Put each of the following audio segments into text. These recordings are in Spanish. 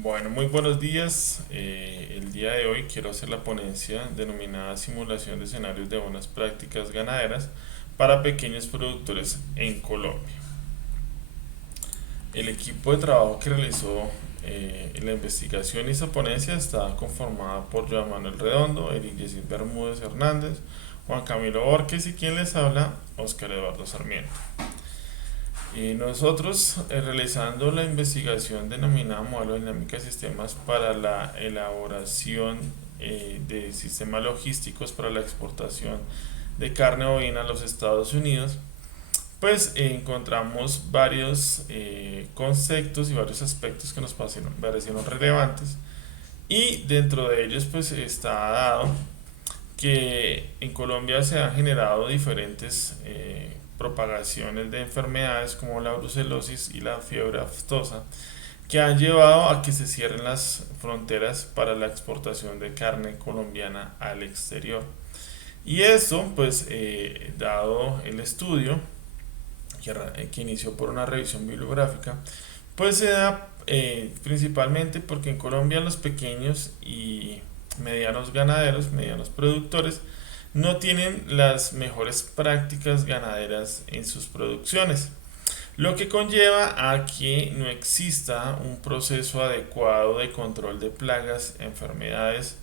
Bueno, muy buenos días. El día de hoy quiero hacer la ponencia denominada Simulación de escenarios de buenas prácticas ganaderas para pequeños productores en Colombia. El equipo de trabajo que realizó la investigación y esta ponencia está conformada por Joan Manuel Redondo, Eric Yesid Bermúdez Hernández, Juan Camilo Borges y quien les habla, Óscar Eduardo Sarmiento. Y nosotros, realizando la investigación denominada Modelo de Dinámica de Sistemas para la elaboración de sistemas logísticos para la exportación de carne bovina a los Estados Unidos, pues encontramos varios conceptos y varios aspectos que nos parecieron relevantes, y dentro de ellos pues está dado que en Colombia se han generado diferentes propagaciones de enfermedades como la brucelosis y la fiebre aftosa, que han llevado a que se cierren las fronteras para la exportación de carne colombiana al exterior. Y esto, pues, dado el estudio que inició por una revisión bibliográfica, pues se da principalmente porque en Colombia los pequeños y medianos ganaderos, medianos productores, no tienen las mejores prácticas ganaderas en sus producciones, lo que conlleva a que no exista un proceso adecuado de control de plagas, enfermedades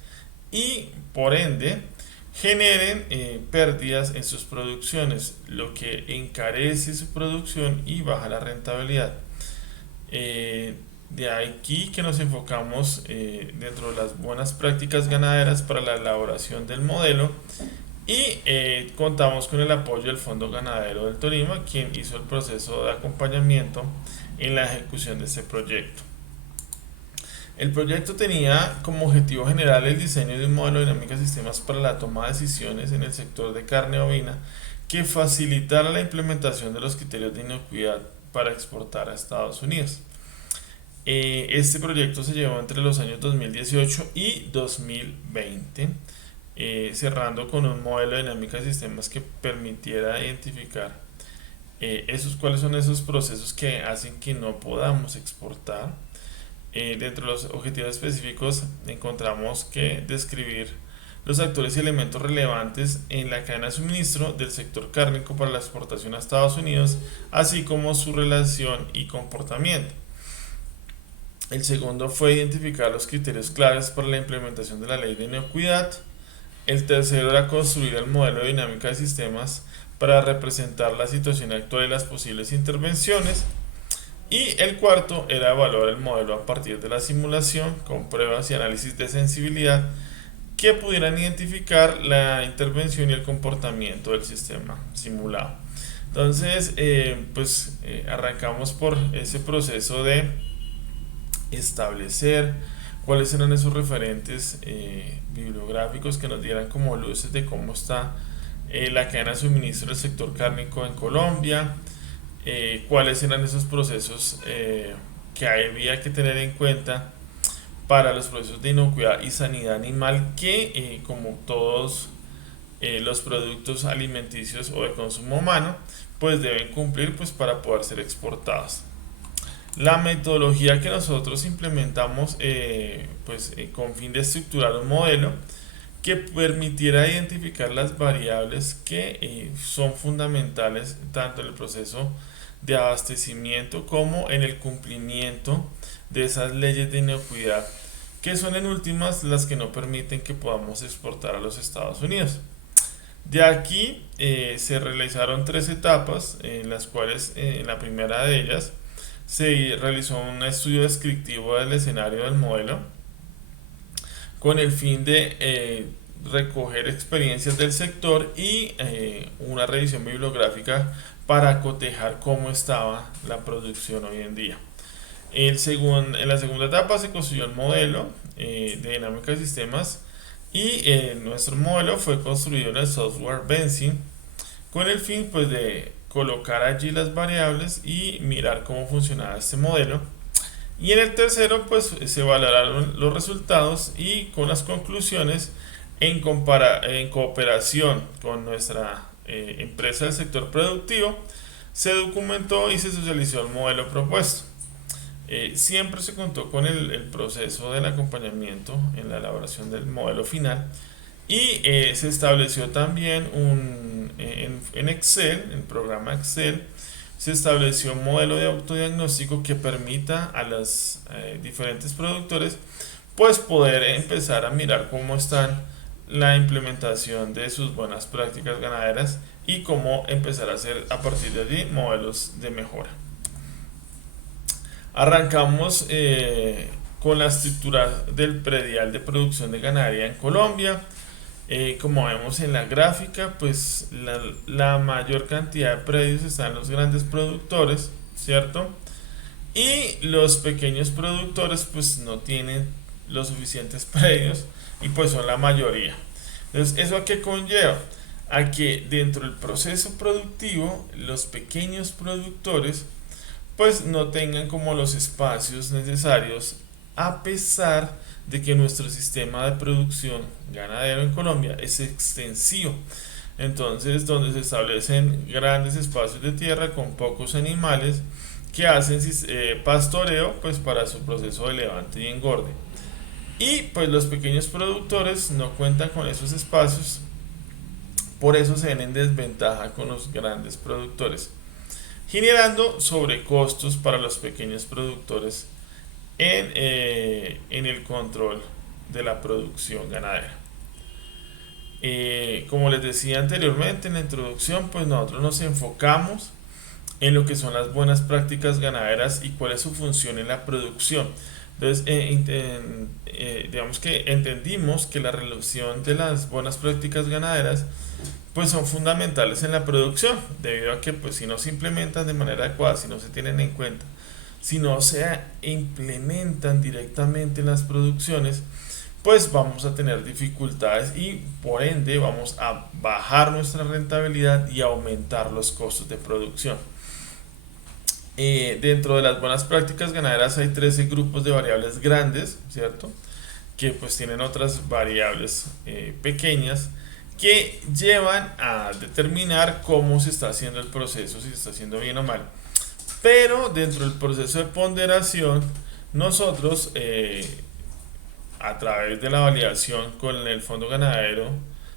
y por ende generen pérdidas en sus producciones, lo que encarece su producción y baja la rentabilidad. De aquí que nos enfocamos dentro de las buenas prácticas ganaderas para la elaboración del modelo, y contamos con el apoyo del Fondo Ganadero del Tolima, quien hizo el proceso de acompañamiento en la ejecución de este proyecto. El proyecto tenía como objetivo general el diseño de un modelo de dinámica de sistemas para la toma de decisiones en el sector de carne bovina que facilitara la implementación de los criterios de inocuidad para exportar a Estados Unidos. Este proyecto se llevó entre los años 2018 y 2020, cerrando con un modelo de dinámica de sistemas que permitiera identificar cuáles son esos procesos que hacen que no podamos exportar. Dentro de los objetivos específicos encontramos que describir los actores y elementos relevantes en la cadena de suministro del sector cárnico para la exportación a Estados Unidos, así como su relación y comportamiento. El segundo fue identificar los criterios claves para la implementación de la ley de inocuidad. El tercero era construir el modelo de dinámica de sistemas para representar la situación actual y las posibles intervenciones. Y el cuarto era evaluar el modelo a partir de la simulación con pruebas y análisis de sensibilidad que pudieran identificar la intervención y el comportamiento del sistema simulado. Entonces, arrancamos por ese proceso de establecer cuáles eran esos referentes bibliográficos que nos dieran como luces de cómo está la cadena de suministro del sector cárnico en Colombia, cuáles eran esos procesos que había que tener en cuenta para los procesos de inocuidad y sanidad animal que, como todos los productos alimenticios o de consumo humano, pues deben cumplir pues para poder ser exportados. La metodología que nosotros implementamos con fin de estructurar un modelo que permitiera identificar las variables que son fundamentales tanto en el proceso de abastecimiento como en el cumplimiento de esas leyes de inocuidad, que son en últimas las que no permiten que podamos exportar a los Estados Unidos. De aquí se realizaron tres etapas, en las cuales en la primera de ellas se realizó un estudio descriptivo del escenario del modelo con el fin de recoger experiencias del sector y una revisión bibliográfica para cotejar cómo estaba la producción hoy en día. En la segunda etapa se construyó el modelo de dinámica de sistemas, y nuestro modelo fue construido en el software Benzin con el fin pues de colocar allí las variables y mirar cómo funcionaba este modelo. Y en el tercero pues se valoraron los resultados, y con las conclusiones en cooperación con nuestra empresa del sector productivo se documentó y se socializó el modelo propuesto. Siempre se contó con el proceso del acompañamiento en la elaboración del modelo final y se estableció también en Excel, en el programa Excel, se estableció un modelo de autodiagnóstico que permita a los diferentes productores pues poder empezar a mirar cómo están la implementación de sus buenas prácticas ganaderas y cómo empezar a hacer a partir de allí modelos de mejora. Arrancamos con la estructura del predial de producción de ganadería en Colombia. Como vemos en la gráfica, pues la mayor cantidad de predios están los grandes productores, ¿cierto? Y los pequeños productores pues no tienen los suficientes predios y pues son la mayoría. Entonces, ¿eso a qué conlleva? A que dentro del proceso productivo los pequeños productores pues no tengan como los espacios necesarios, a pesar de que nuestro sistema de producción ganadero en Colombia es extensivo. Entonces, donde se establecen grandes espacios de tierra con pocos animales que hacen pastoreo pues para su proceso de levante y engorde. Y pues los pequeños productores no cuentan con esos espacios, por eso se ven en desventaja con los grandes productores, generando sobrecostos para los pequeños productores en el control de la producción ganadera. Como les decía anteriormente en la introducción, pues nosotros nos enfocamos en lo que son las buenas prácticas ganaderas y cuál es su función en la producción. Entonces, digamos que entendimos que la relación de las buenas prácticas ganaderas pues son fundamentales en la producción, debido a que pues si no se implementan de manera adecuada, si no se tienen en cuenta, si no se implementan directamente en las producciones, pues vamos a tener dificultades y por ende vamos a bajar nuestra rentabilidad y aumentar los costos de producción. Dentro de las buenas prácticas ganaderas hay 13 grupos de variables grandes, ¿cierto? Que pues tienen otras variables pequeñas que llevan a determinar cómo se está haciendo el proceso, si se está haciendo bien o mal. Pero dentro del proceso de ponderación, nosotros a través de la validación con el Fondo Ganadero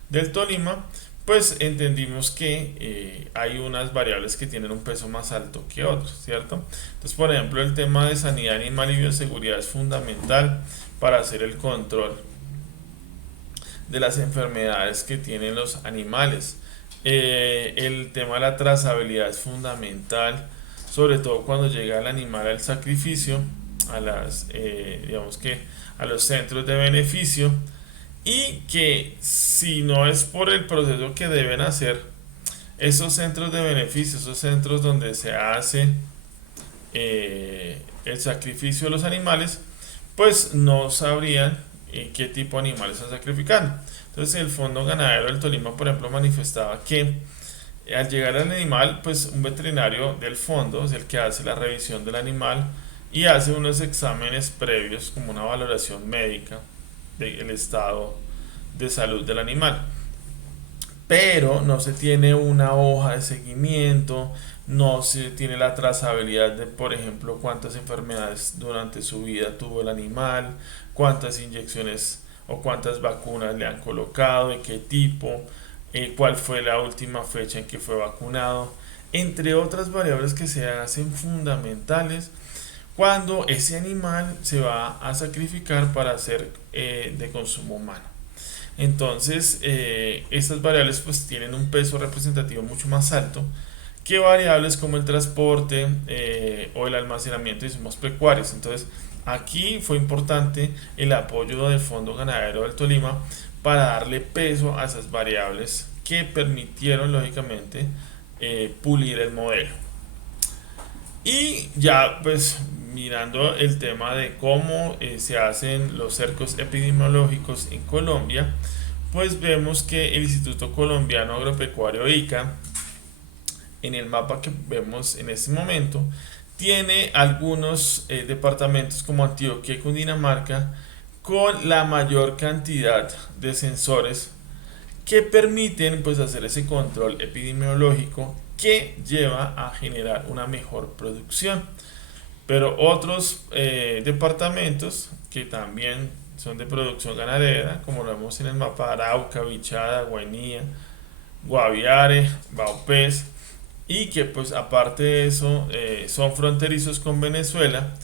del Tolima, pues entendimos que hay unas variables que tienen un peso más alto que otras, ¿cierto? Entonces, por ejemplo, el tema de sanidad animal y bioseguridad es fundamental para hacer el control de las enfermedades que tienen los animales. El tema de la trazabilidad es fundamental, sobre todo cuando llega el animal al sacrificio, digamos que a los centros de beneficio, y que si no es por el proceso que deben hacer esos centros de beneficio, esos centros donde se hace el sacrificio de los animales, pues no sabrían qué tipo de animales están sacrificando. Entonces el Fondo Ganadero del Tolima, por ejemplo, manifestaba que al llegar al animal, pues un veterinario del fondo es el que hace la revisión del animal y hace unos exámenes previos como una valoración médica del estado de salud del animal, pero no se tiene una hoja de seguimiento, no se tiene la trazabilidad de, por ejemplo, cuántas enfermedades durante su vida tuvo el animal, cuántas inyecciones o cuántas vacunas le han colocado, de qué tipo, cuál fue la última fecha en que fue vacunado, entre otras variables que se hacen fundamentales cuando ese animal se va a sacrificar para ser de consumo humano. Entonces, estas variables pues tienen un peso representativo mucho más alto que variables como el transporte o el almacenamiento de insumos pecuarios. Entonces, aquí fue importante el apoyo del Fondo Ganadero del Tolima para darle peso a esas variables que permitieron, lógicamente, pulir el modelo. Y ya pues mirando el tema de cómo se hacen los cercos epidemiológicos en Colombia, pues vemos que el Instituto Colombiano Agropecuario ICA, en el mapa que vemos en este momento, tiene algunos departamentos como Antioquia y Cundinamarca con la mayor cantidad de sensores que permiten pues hacer ese control epidemiológico que lleva a generar una mejor producción. Pero otros departamentos que también son de producción ganadera, como lo vemos en el mapa: Arauca, Bichada, Guainía, Guaviare, Vaupés, y que pues aparte de eso son fronterizos con Venezuela,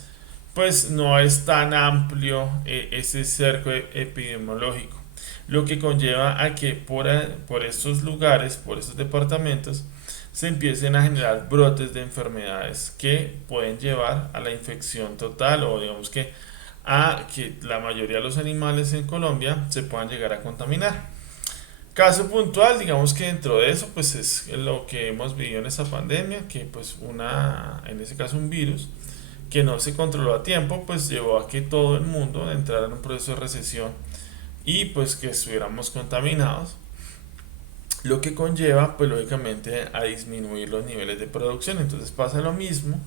pues no es tan amplio ese cerco epidemiológico, lo que conlleva a que por estos lugares, por estos departamentos, se empiecen a generar brotes de enfermedades que pueden llevar a la infección total, o digamos que a que la mayoría de los animales en Colombia se puedan llegar a contaminar. Caso puntual, digamos que dentro de eso, pues es lo que hemos vivido en esta pandemia, que pues en ese caso un virus, que no se controló a tiempo, pues llevó a que todo el mundo entrara en un proceso de recesión y pues que estuviéramos contaminados, lo que conlleva pues lógicamente a disminuir los niveles de producción. Entonces pasa lo mismo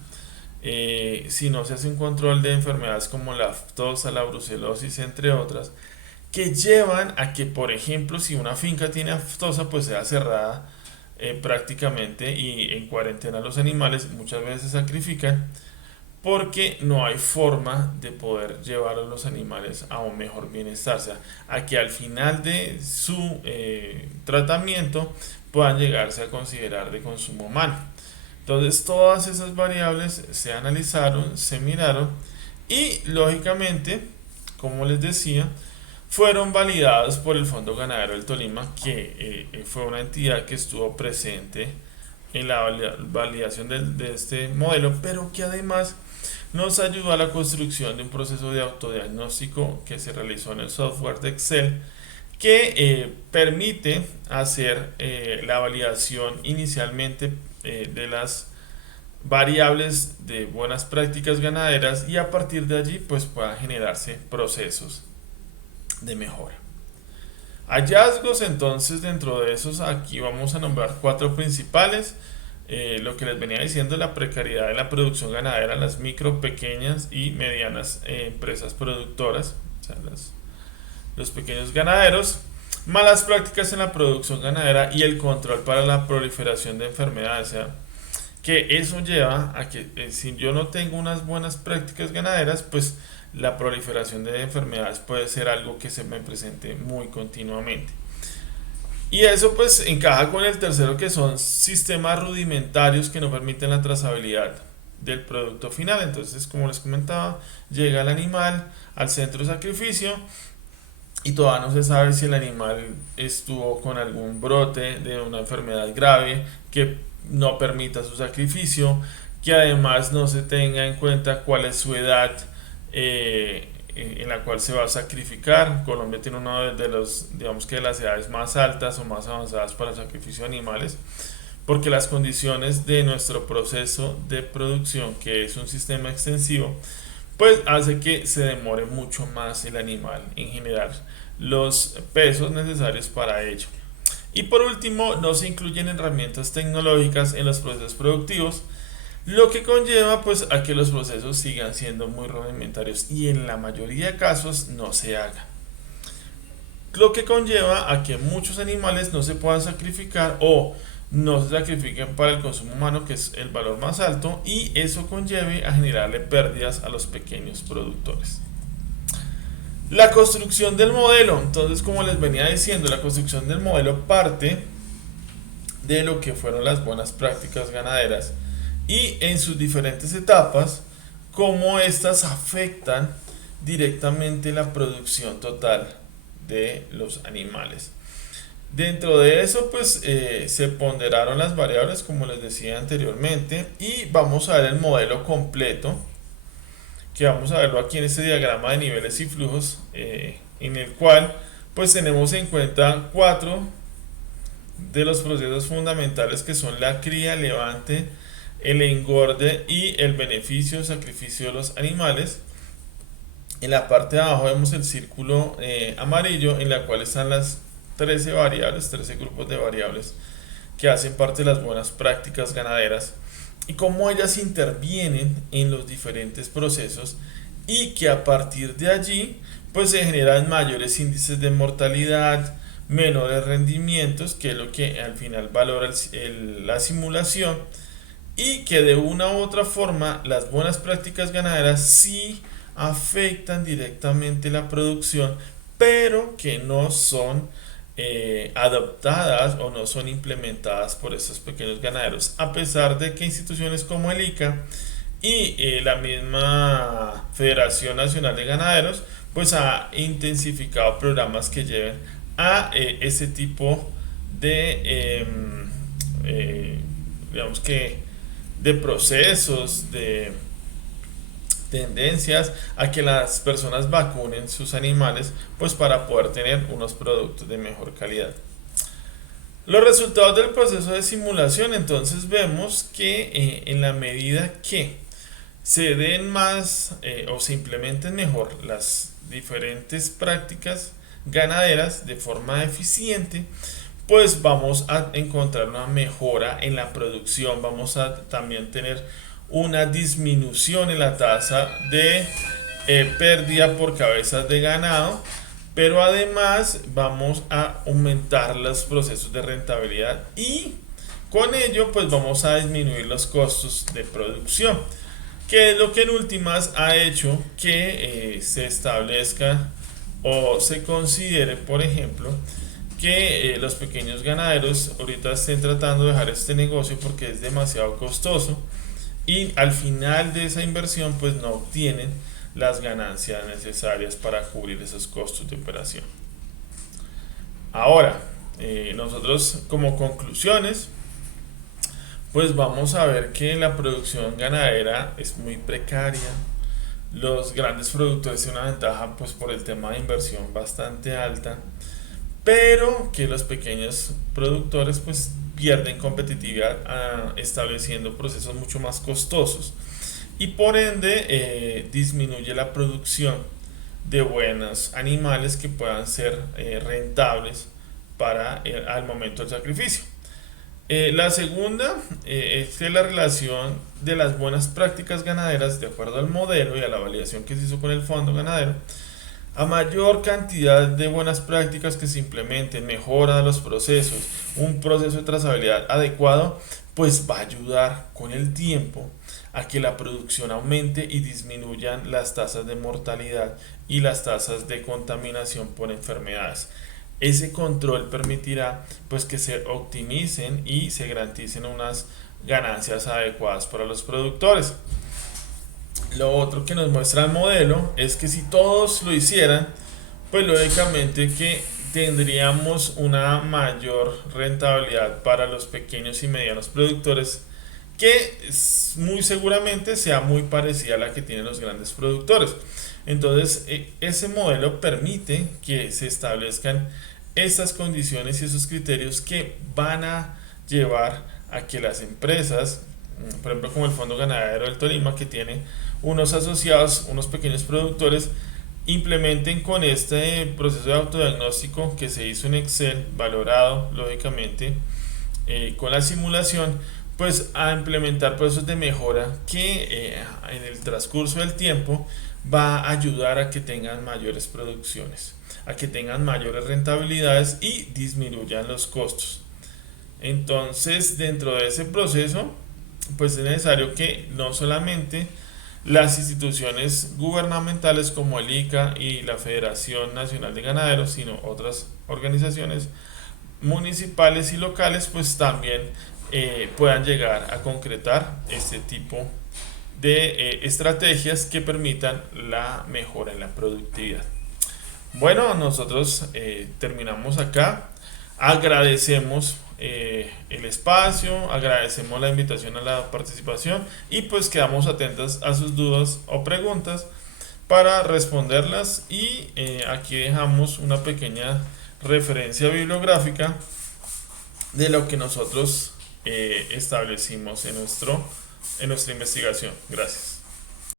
si no se hace un control de enfermedades como la aftosa, la brucelosis, entre otras, que llevan a que, por ejemplo, si una finca tiene aftosa, pues sea cerrada prácticamente, y en cuarentena los animales muchas veces se sacrifican porque no hay forma de poder llevar a los animales a un mejor bienestar, o sea, a que al final de su tratamiento puedan llegarse a considerar de consumo humano. Entonces todas esas variables se analizaron, se miraron y lógicamente, como les decía, fueron validados por el Fondo Ganadero del Tolima, que fue una entidad que estuvo presente en la validación de este modelo, pero que además nos ayudó a la construcción de un proceso de autodiagnóstico que se realizó en el software de Excel, que permite hacer la validación inicialmente de las variables de buenas prácticas ganaderas, y a partir de allí pues puedan generarse procesos de mejora. Hallazgos, entonces, dentro de esos aquí vamos a nombrar cuatro principales. Lo que les venía diciendo: la precariedad de la producción ganadera, las micro, pequeñas y medianas empresas productoras, o sea, los pequeños ganaderos; malas prácticas en la producción ganadera y el control para la proliferación de enfermedades, o sea, que eso lleva a que si yo no tengo unas buenas prácticas ganaderas, pues la proliferación de enfermedades puede ser algo que se me presente muy continuamente. Y eso pues encaja con el tercero, que son sistemas rudimentarios que no permiten la trazabilidad del producto final. Entonces, como les comentaba, llega el animal al centro de sacrificio y todavía no se sabe si el animal estuvo con algún brote de una enfermedad grave que no permita su sacrificio, que además no se tenga en cuenta cuál es su edad en la cual se va a sacrificar. Colombia tiene una de los, digamos que de las edades más altas o más avanzadas para el sacrificio de animales, porque las condiciones de nuestro proceso de producción, que es un sistema extensivo, pues hace que se demore mucho más el animal en generar los pesos necesarios para ello. Y por último, no se incluyen herramientas tecnológicas en los procesos productivos, lo que conlleva pues a que los procesos sigan siendo muy rudimentarios y en la mayoría de casos no se haga, lo que conlleva a que muchos animales no se puedan sacrificar o no se sacrifiquen para el consumo humano, que es el valor más alto, y eso conlleve a generarle pérdidas a los pequeños productores. La construcción del modelo, entonces, como les venía diciendo, la construcción del modelo parte de lo que fueron las buenas prácticas ganaderas y en sus diferentes etapas, cómo estas afectan directamente la producción total de los animales. Dentro de eso pues se ponderaron las variables, como les decía anteriormente, y vamos a ver el modelo completo, que vamos a verlo aquí en este diagrama de niveles y flujos, en el cual pues tenemos en cuenta cuatro de los procesos fundamentales, que son la cría, levante, el engorde y el beneficio o sacrificio de los animales. En la parte de abajo vemos el círculo amarillo, en la cual están las 13 variables, 13 grupos de variables que hacen parte de las buenas prácticas ganaderas, y cómo ellas intervienen en los diferentes procesos, y que a partir de allí pues se generan mayores índices de mortalidad, menores rendimientos, que es lo que al final valora la simulación, y que de una u otra forma las buenas prácticas ganaderas sí afectan directamente la producción, pero que no son adoptadas o no son implementadas por estos pequeños ganaderos, a pesar de que instituciones como el ICA y la misma Federación Nacional de Ganaderos pues ha intensificado programas que lleven a ese tipo de digamos que de procesos, de tendencias a que las personas vacunen sus animales pues para poder tener unos productos de mejor calidad. Los resultados del proceso de simulación, entonces vemos que en la medida que se den más o se implementen mejor las diferentes prácticas ganaderas de forma eficiente, pues vamos a encontrar una mejora en la producción, vamos a también tener una disminución en la tasa de pérdida por cabezas de ganado, pero además vamos a aumentar los procesos de rentabilidad y con ello pues vamos a disminuir los costos de producción, que es lo que en últimas ha hecho que se establezca o se considere, por ejemplo, que los pequeños ganaderos ahorita estén tratando de dejar este negocio porque es demasiado costoso y al final de esa inversión pues no obtienen las ganancias necesarias para cubrir esos costos de operación. Ahora, nosotros como conclusiones pues vamos a ver que la producción ganadera es muy precaria. Los grandes productores tienen una ventaja pues por el tema de inversión bastante alta, pero que los pequeños productores pues pierden competitividad estableciendo procesos mucho más costosos y por ende disminuye la producción de buenos animales que puedan ser rentables para al momento del sacrificio. La segunda es que la relación de las buenas prácticas ganaderas de acuerdo al modelo y a la validación que se hizo con el fondo ganadero, a mayor cantidad de buenas prácticas que se implementen, mejora los procesos, un proceso de trazabilidad adecuado, pues va a ayudar con el tiempo a que la producción aumente y disminuyan las tasas de mortalidad y las tasas de contaminación por enfermedades. Ese control permitirá pues que se optimicen y se garanticen unas ganancias adecuadas para los productores. Lo otro que nos muestra el modelo es que si todos lo hicieran, pues lógicamente que tendríamos una mayor rentabilidad para los pequeños y medianos productores, que muy seguramente sea muy parecida a la que tienen los grandes productores. Entonces, ese modelo permite que se establezcan estas condiciones y esos criterios que van a llevar a que las empresas, por ejemplo como el Fondo Ganadero del Tolima, que tiene unos asociados, unos pequeños productores, implementen con este proceso de autodiagnóstico que se hizo en Excel, valorado lógicamente con la simulación, pues a implementar procesos de mejora que en el transcurso del tiempo va a ayudar a que tengan mayores producciones, a que tengan mayores rentabilidades y disminuyan los costos. Entonces, dentro de ese proceso, pues es necesario que no solamente las instituciones gubernamentales como el ICA y la Federación Nacional de Ganaderos, sino otras organizaciones municipales y locales, pues también puedan llegar a concretar este tipo de estrategias que permitan la mejora en la productividad. Bueno, nosotros terminamos acá. Agradecemos el espacio, agradecemos la invitación a la participación y pues quedamos atentos a sus dudas o preguntas para responderlas y aquí dejamos una pequeña referencia bibliográfica de lo que nosotros establecimos en nuestra investigación. Gracias.